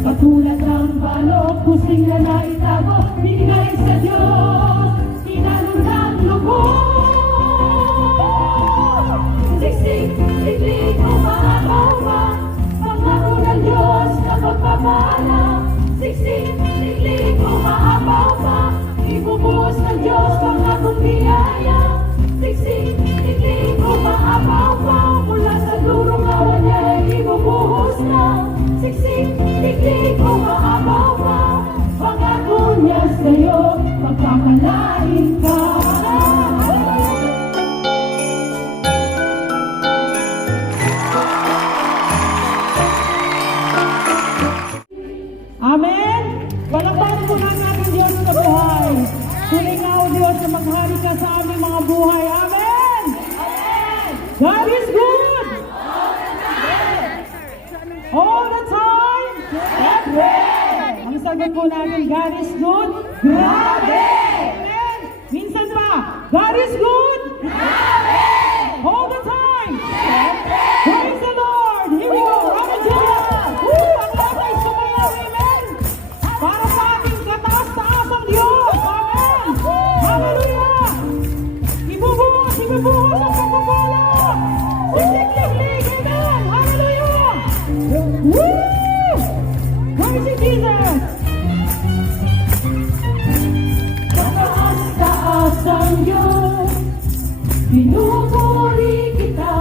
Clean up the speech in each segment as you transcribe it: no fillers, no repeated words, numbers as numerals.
Katulad ng balok, kusing na naitago, binigay sa Diyos, tinanong ng lubos. Siksik, siklik, umaapaw pa, pangako ng Diyos na magpapala. Siksik, siklik, umaapaw pa, ibubuhos ng Diyos pangakong biyaya. Siksik, siklik, umaapaw pa, mula sa durong awan niya ibubuhos na. Siksik, siklik, umaapaw pa, pangako niya sa'yo, magkakalain ka. Amen! Palakpakan po na natin Diyos na buhay. Tulingaw Diyos na maghari ka sa aming mga buhay. Amen! God is good! All the time! Siyempre! Ang sagot po natin, God is good? Grabe! Amen! Minsan pa, God is good? Grabe! All the time! Siyempre! Praise the Lord! Here we go! Hallelujah! Woo! Ang lakay sumayaw! Amen! Para sa ating kataas-taas ang Diyos! Amen! Hallelujah! Ibubuhos ang pagpapala! Sisiklik-lik! Amen! Hallelujah! Woo! Praise you, Jesus! Kataas-taas ang Diyos, pinupuri kita.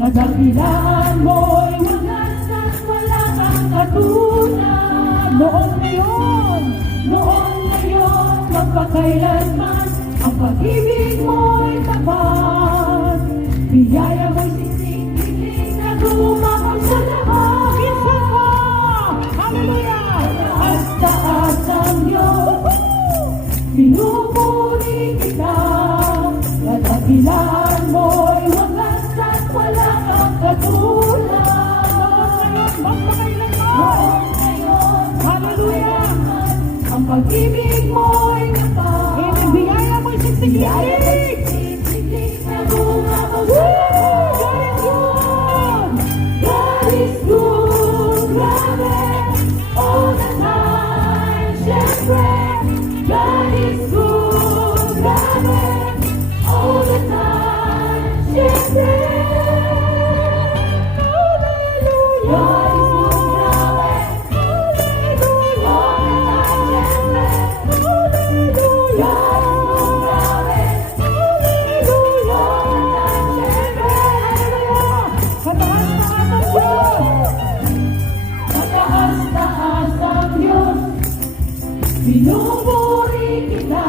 Kadakilaan mo'y wagas at wala kang katulad. Noon ngayon, magpakailanman, ang pag-ibig mo'y tapat. Biyaya mo'y siksik-liklik na gumapang sa lahat. minsan pa! Hallelujah! Taas-taas ang Diyos, pinupuri kita. Kadakilaan mo'y wagas at wala kang katulad. Magpakailanman! Ngayon, Hallelujah! ang pag-ibig mo'y tapat. Amen! Biyaya mo'y siksik-lik! Siksik-liklik na gumapang sa lahat. God is good, grabe, all the time, syempre. God is good, grabe, all the time, syempre. Hallelujah. God is good, grabe, hallelujah, all the time, syempre. Hallelujah. God is good, grabe, hallelujah, all the time, syempre. Kataas-taas ang Diyos! Mataas-taas ang Diyos, pinupuri kita.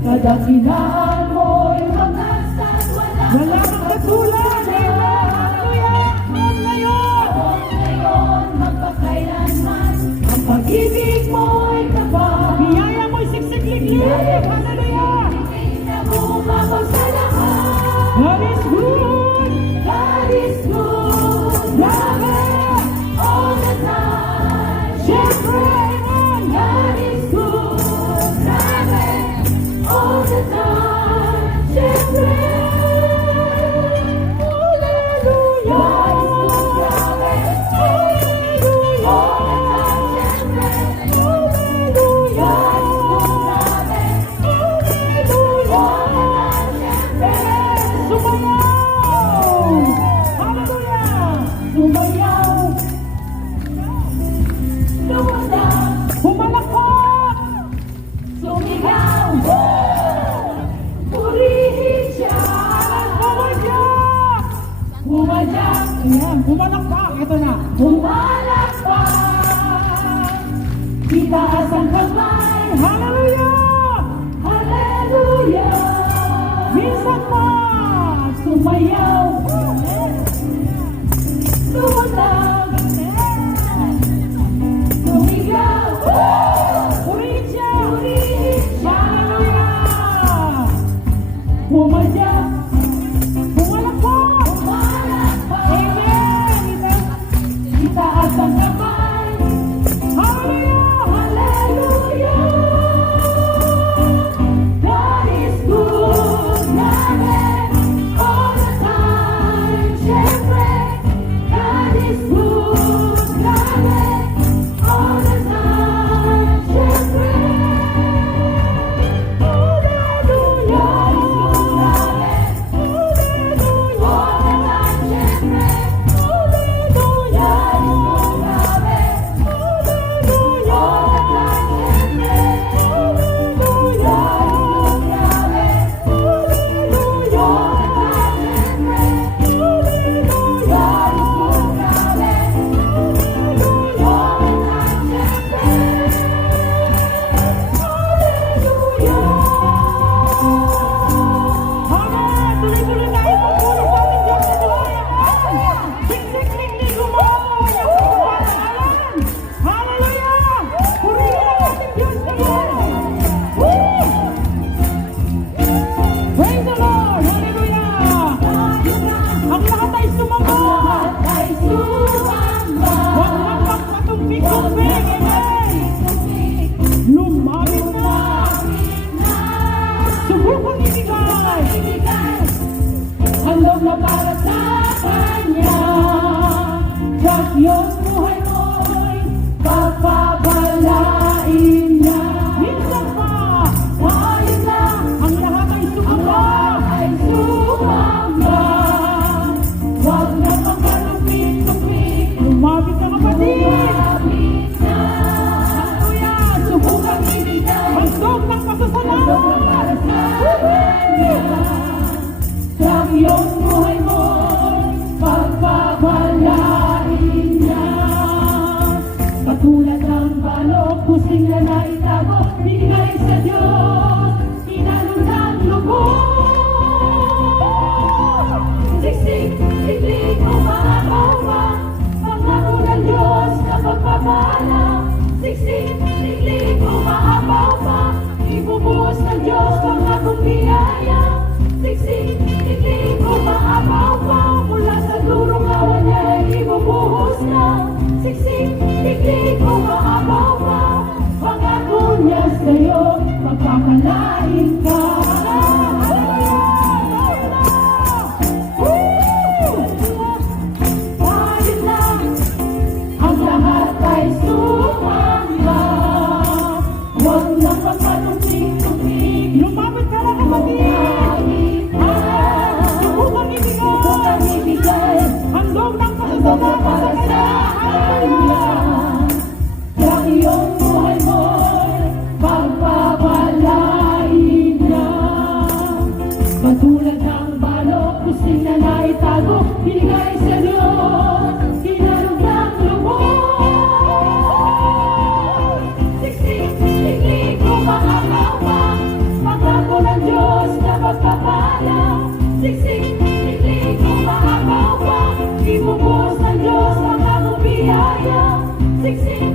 Kadakilaan mo'y wagas at wala Wala kang katulad! Amen! Hallelujah! Noon ngayon, ngayon, magpakailanman, ang pag-ibig mo'y tapat. biyaya mo'y siksik-lik-lik! Hallelujah! Hindi na bumabag sa lahat. God is good! God is good, grabe, all the time, Siyempre! Amen! God is good, grabe, all the time, syempre. Hallelujah! God is good, grabe, Hallelujah! all the time, syempre. Hallelujah! God is good, grabe, Hallelujah! all the time, syempre. Sumayaw! Hallelujah! Sumayaw, lumundag, Pumalakpak! sumigaw, purihin siya. Pumadyak! Pumadyak, Ayan, pumalakpak. Ito na. pumalakpak, itaas ang kamay, Hallelujah! hallelujah. Minsan pa! Sumayaw, lumundag, sumigaw, Purihin siya! purihin siya. Hallelujah! Pumadyak, Pumalakpak! pumalakpak, Amen! itaas ang kamay, Hallelujah! hallelujah. na itago, binigay sa Diyos, inalon ng lubos. Siksik, siklik, umaapaw pa, pangako ng Diyos na pagpapala. Siksik, siklik, umaapaw pa, ibubuhos ng Diyos pangakong biyaya. Siksik, siklik, umaapaw pa, mula sa durong awan niya ibubuhos na. Siksik, siklik, umaapaw pa, pangako niya sa'yo, magpapalain ka. Kahit na ang lahat ay sumamba, huwag na magpatumpik-tumpik. Lumapit ka na kapatid! Subukang ibigay ang loob ng pasasalamat sa kanya. Ang iyong buhay mo'y pagpapalain niya. Katulad ng balok, kusing na naitago, binigay sa Diyos, kinalog ng lubos. Siksik, siklik, umaapaw pa, pangako ng Diyos na pagpapala. Siksik, siklik, umaapaw pa, ibubuhos ng Diyos ang akong biyaya. Siksik,